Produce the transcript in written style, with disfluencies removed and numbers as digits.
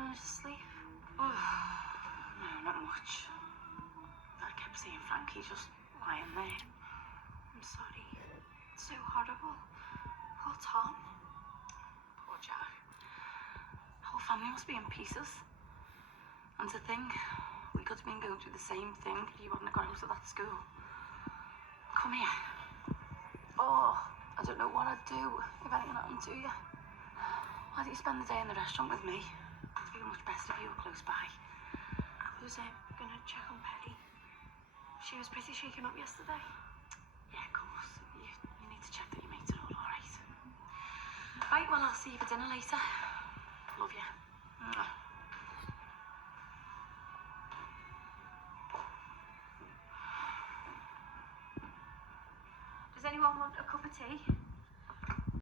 manage to sleep? Oh, no, not much. I kept seeing Frankie just lying there. I'm sorry. It's so horrible. Poor Tom. Poor Jack. The whole family must be in pieces. And to think, we could have been going through the same thing if you hadn't got out of that school. Come here. Oh, I don't know what I'd do if anything happened to you. Why don't you spend the day in the restaurant with me? It'd be much best if you were close by. I was gonna check on Penny. She was pretty shaken up yesterday. Yeah, of course. You need to check that your mates are all right. Right, well, I'll see you for dinner later. Love you. Mwah. Does anyone want a cup of tea?